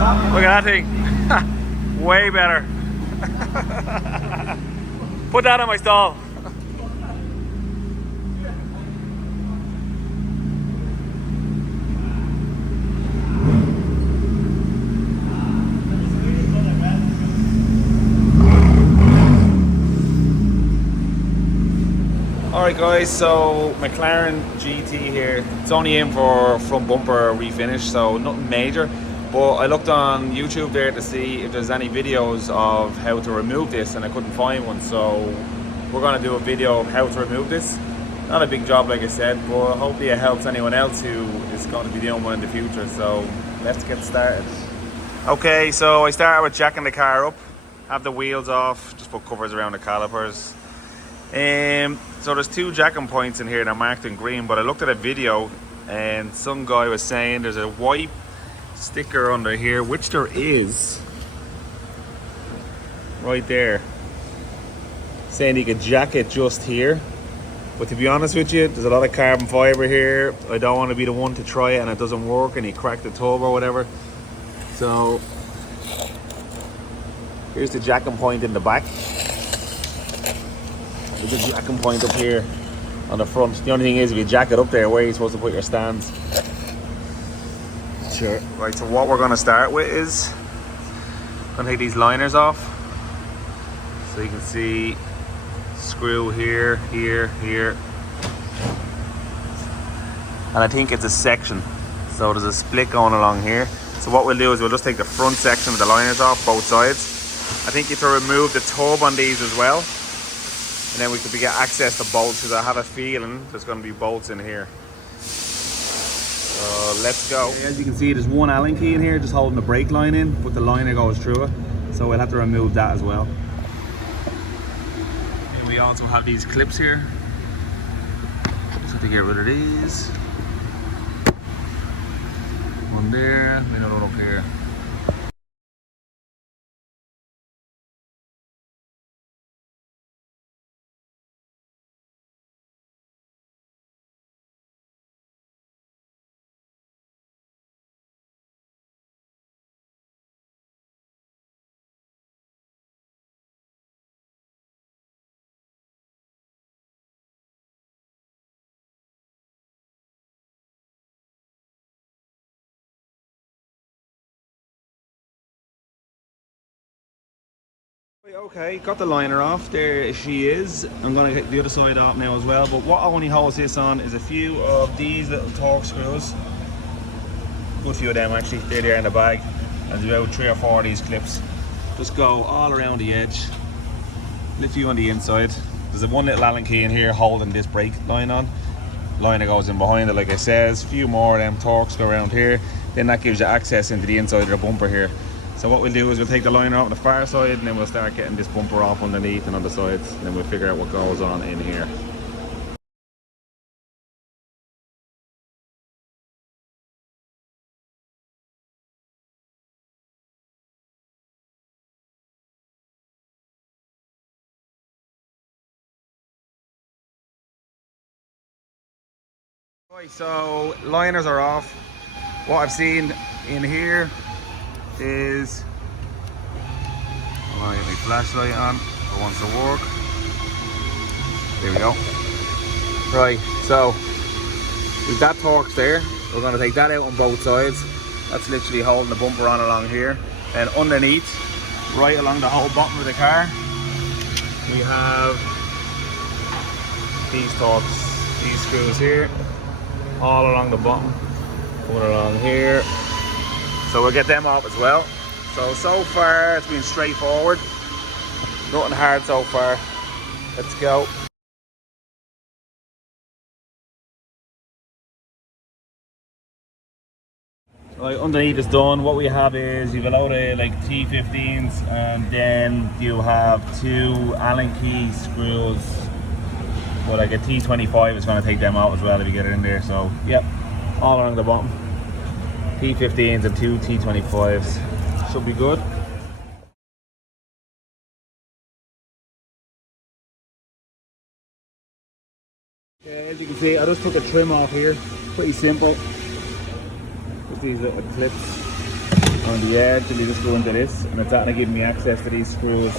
Look at that thing. Way better. Put that on my stall. Alright guys, so Mclaren GT here. It's only in for front bumper refinish, so nothing major. But I looked on YouTube there to see if there's any videos of how to remove this, and I couldn't find one. So we're going to do a video of how to remove this. Not a big job like I said, but hopefully it helps anyone else who is going to be doing one in the future. So let's get started. Okay, so I started with jacking the car up, have the wheels off, just put covers around the calipers. So there's two jacking points in here that are marked in green, but I looked at a video and some guy was saying there's a white sticker under here, which there is right there, saying you can jack it just here. But to be honest with you, there's a lot of carbon fiber here. I don't want to be the one to try it and it doesn't work and you crack the tub or whatever. So here's the jacking point in the back. There's a jacking point up here on the front. The only thing is, if you jack it up there, where are you supposed to put your stands? Sure. Right, so what we're going to start with is I'm going to take these liners off. So you can see screw here, here, here. And I think it's a section. So there's a split going along here. So what we'll do is we'll just take the front section with the liners off, both sides. I think you have to remove the tub on these as well. And then we could get access to bolts, because I have a feeling there's going to be bolts in here. So let's go. As you can see, there's one Allen key in here just holding the brake line in, but the liner goes through it. So we'll have to remove that as well. And we also have these clips here. Just have to get rid of these. One there, another one up here. Okay, got the liner off. There she is. I'm going to get the other side off now as well. But what only holds this on is a few of these little torque screws. A good few of them actually. They're there in the bag. And there's about 3 or 4 of these clips. Just go all around the edge. A few on the inside. There's one little Allen key in here holding this brake line on. Liner goes in behind it, like I says. A few more of them torques go around here. Then that gives you access into the inside of the bumper here. So what we'll do is we'll take the liner out on the far side, and then we'll start getting this bumper off underneath and on the sides, and then we'll figure out what goes on in here. Right, so liners are off. What I've seen in here is, I'm going to get my flashlight on, it wants to work. There we go. Right, so with that torque there, we're going to take that out on both sides. That's literally holding the bumper on along here. And underneath, right along the whole bottom of the car, we have these torques, these screws here, all along the bottom, coming along here. So we'll get them off as well. So far it's been straightforward. Nothing hard so far. Let's go. Right, underneath is done. What we have is you've a load of like T15s, and then you have 2 Allen key screws. But like a T25 is going to take them out as well if you get it in there. So yep, all along the bottom. T15s and 2 T25s. Should be good. Okay, as you can see, I just took the trim off here. Pretty simple. Just these little clips. on the edge, and you just go into this, and it's actually giving me access to these screws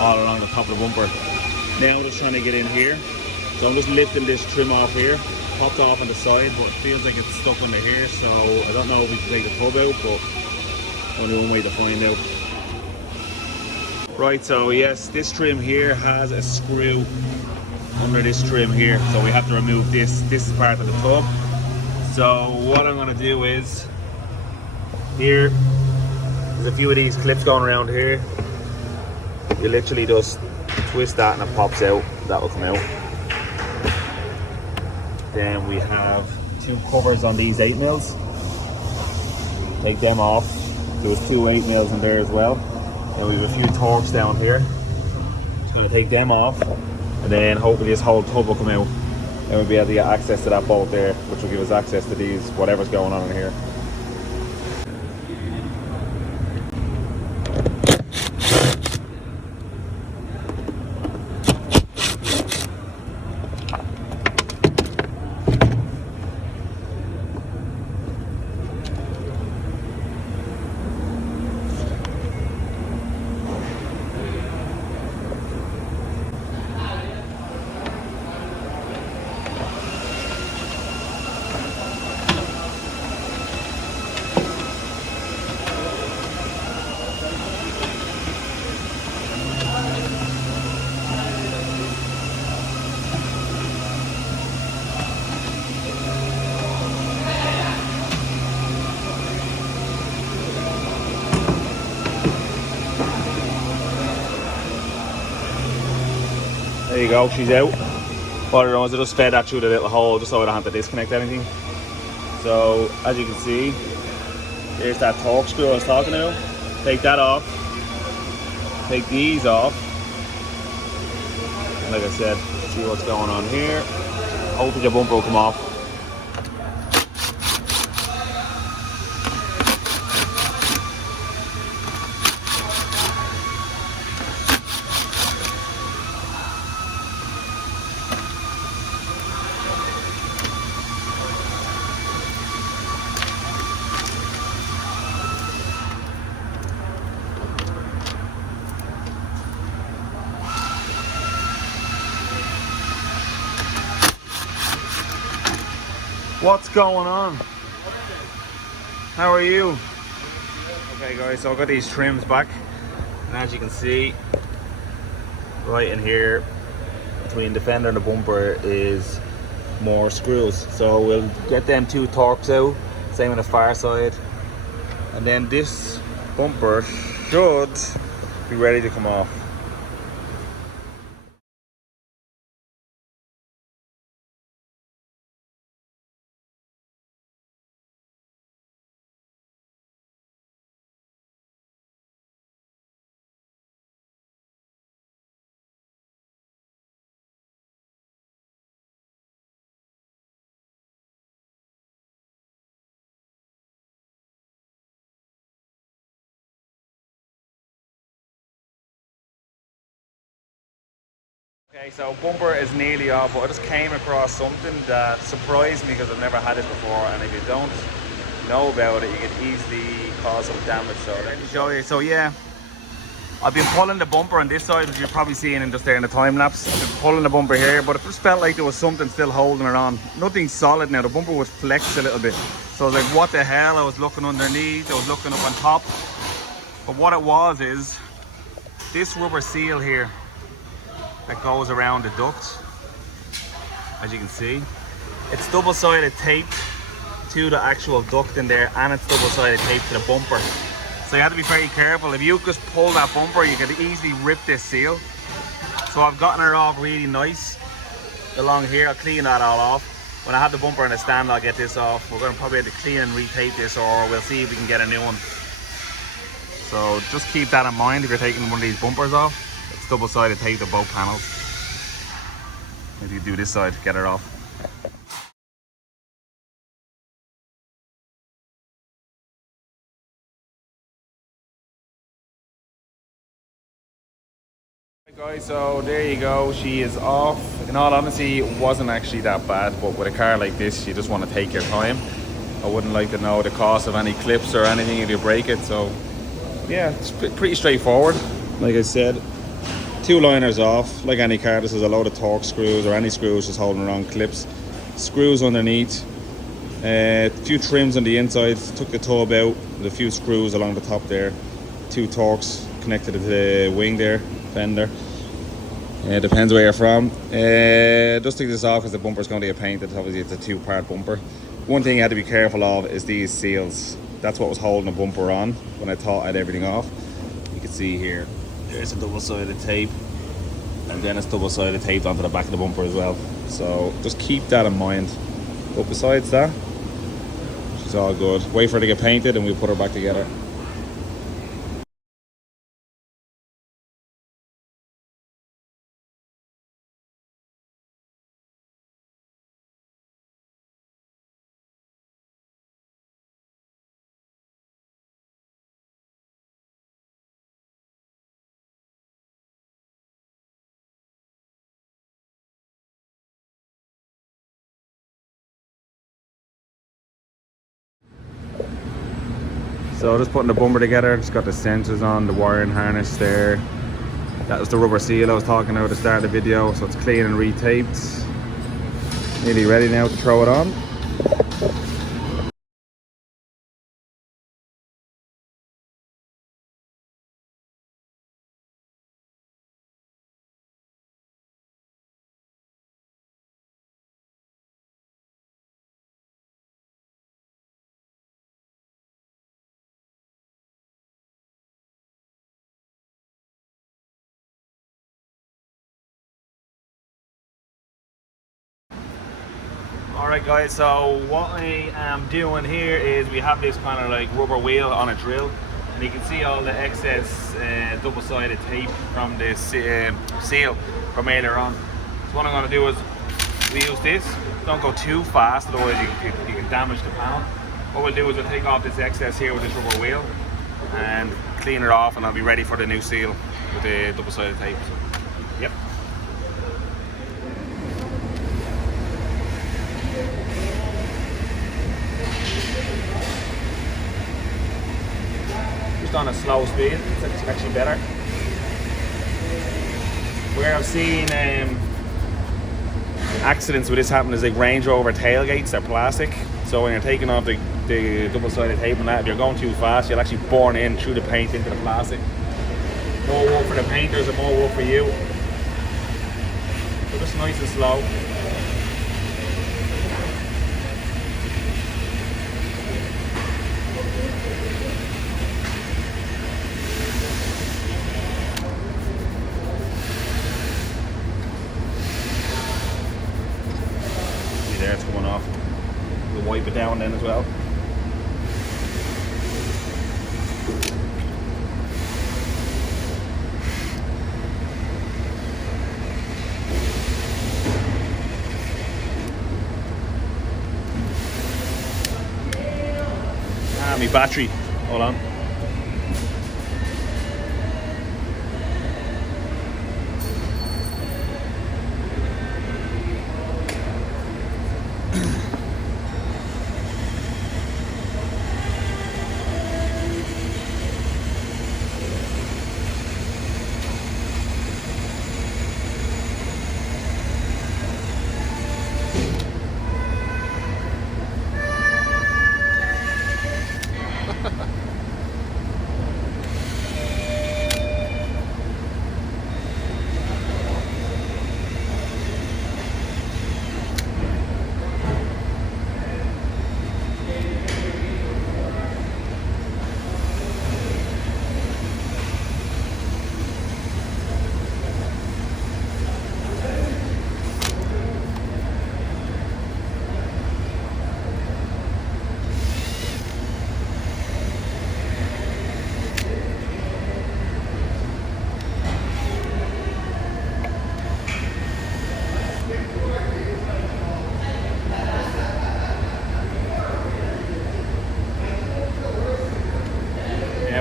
all along the top of the bumper. Now I'm just trying to get in here, so I'm just lifting this trim off here. Popped off on the side, but it feels like it's stuck under here, so I don't know if we can take the tub out, but only one way to find out. Right, so yes, this trim here has a screw under this trim here, so we have to remove this. This is part of the tub. So what I'm going to do is, here, there's a few of these clips going around here. You literally just twist that and it pops out. That will come out. Then we have 2 covers on these 8mm. Take them off. There's 2 8mm in there as well. And we have a few Torx down here. Just going to take them off, and then hopefully this whole tub will come out, and we'll be able to get access to that bolt there, which will give us access to these, whatever's going on in here. There you go, she's out. What I done was I just fed that through the little hole just so I don't have to disconnect anything. So as you can see, here's that Torx screw I was talking about. Take that off. Take these off. And like I said, see what's going on here. Hopefully the bumper will come off. What's going on? How are you? Okay guys, so I got these trims back, and as you can see, right in here between the fender and the bumper is more screws. So we'll get them 2 Torx out, same on the far side, and then this bumper should be ready to come off. Okay, so bumper is nearly off, but I just came across something that surprised me because I've never had it before, and if you don't know about it, you can easily cause some damage. So let me show you. So yeah, I've been pulling the bumper on this side, which you're probably seeing in just there in the time lapse. I've been pulling the bumper here, but it just felt like there was something still holding it on. Nothing solid now. The bumper was flexed a little bit. So I was like, what the hell? I was looking underneath, I was looking up on top. But what it was is this rubber seal here that goes around the duct, as you can see, it's double-sided taped to the actual duct in there, and it's double-sided taped to the bumper. So you have to be very careful. If you just pull that bumper, you could easily rip this seal. So I've gotten it off really nice along here. I'll clean that all off. When I have the bumper in the stand, I'll get this off. We're going to probably have to clean and retape this, or we'll see if we can get a new one. So just keep that in mind if you're taking one of these bumpers off. It's double-sided tape to both panels. If you do this side, get it off. Hey guys, so there you go, she is off. In all honesty, it wasn't actually that bad, but with a car like this, you just want to take your time. I wouldn't like to know the cost of any clips or anything if you break it. So yeah, it's pretty straightforward. Like I said, 2 liners off. Like any car, this is a load of Torx screws or any screws just holding around clips. Screws underneath. A few trims on the inside. Took the tub out. With a few screws along the top there. 2 Torx connected to the wing there, fender. Depends where you're from. Just take this off because the bumper's going to get painted. Obviously it's a 2-part bumper. One thing you had to be careful of is these seals. That's what was holding the bumper on when I thought I had everything off. You can see here, there's a double-sided tape, and then it's double-sided taped onto the back of the bumper as well. So just keep that in mind. But besides that, she's all good. Wait for her to get painted and we'll put her back together. So just putting the bumper together, just got the sensors on, the wiring harness there. That was the rubber seal I was talking about at the start of the video, so it's clean and retaped. Nearly ready now to throw it on. Alright guys, so what I am doing here is we have this kind of like rubber wheel on a drill, and you can see all the excess double-sided tape from this seal from earlier on. So what I'm going to do is we use this. Don't go too fast, otherwise you can damage the panel. What we'll do is we'll take off this excess here with this rubber wheel and clean it off, and I'll be ready for the new seal with the double-sided tape. Yep. On a slow speed, it's actually better. Where I've seen accidents with this happen is like Range Rover tailgates, they're plastic. So when you're taking off the double-sided tape and that, if you're going too fast, you'll actually burn in through the paint into the plastic. More work for the painters and more work for you. So just nice and slow. There, it's coming off. We'll wipe it down then as well. My battery, hold on.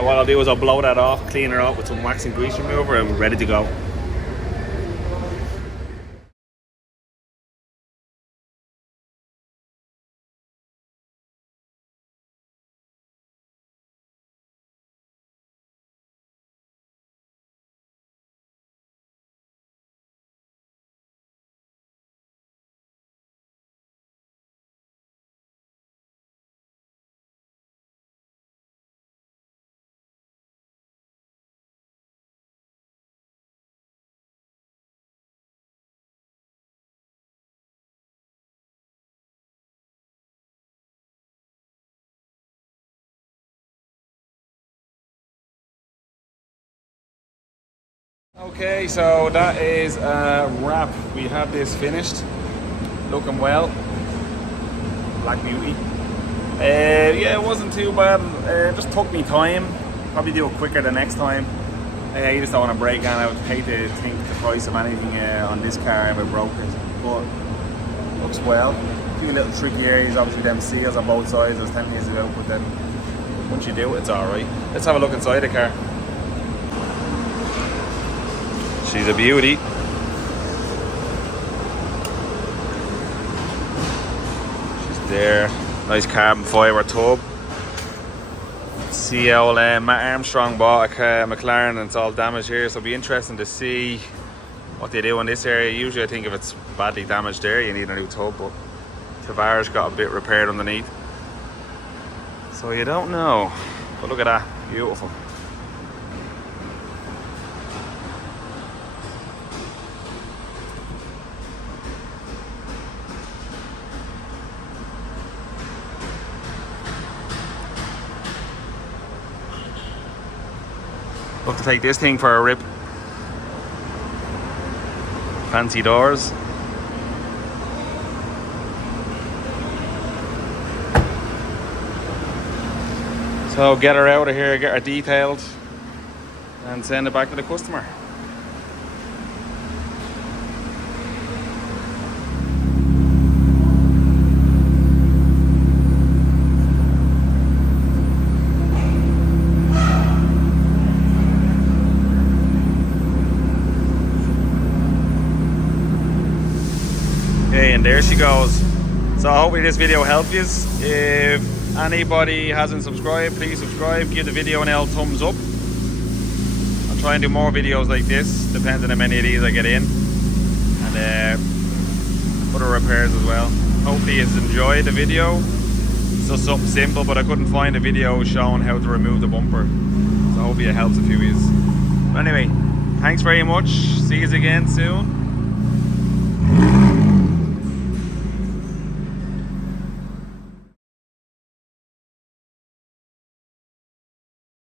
What I'll do is I'll blow that off, clean it up with some wax and grease remover, and we're ready to go. Okay, so that is a wrap. We have this finished, looking well. Black Beauty. Yeah, it wasn't too bad. It just took me time. Probably do it quicker the next time. You just don't want to break, and I would hate to think the price of anything on this car if it broke it. But looks well. A few little tricky areas, obviously them seals on both sides I was telling you about, but then once you do it, it's alright. Let's have a look inside the car. She's a beauty. She's there. Nice carbon fibre tub. See how Matt Armstrong bought a McLaren and it's all damaged here, so it'll be interesting to see what they do in this area. Usually I think if it's badly damaged there you need a new tub, but Tavares got a bit repaired underneath, so you don't know. But look at that, beautiful. Love to take this thing for a rip. Fancy doors. So get her out of here, get her detailed and send it back to the customer. Okay, and there she goes. So hopefully this video helped you. If anybody hasn't subscribed, please subscribe, give the video an L thumbs up. I'll try and do more videos like this, depending on how many of these I get in, and other repairs as well. Hopefully you've enjoyed the video. It's just something simple, but I couldn't find a video showing how to remove the bumper, so hopefully it helps a few of you. But anyway, thanks very much, see you again soon.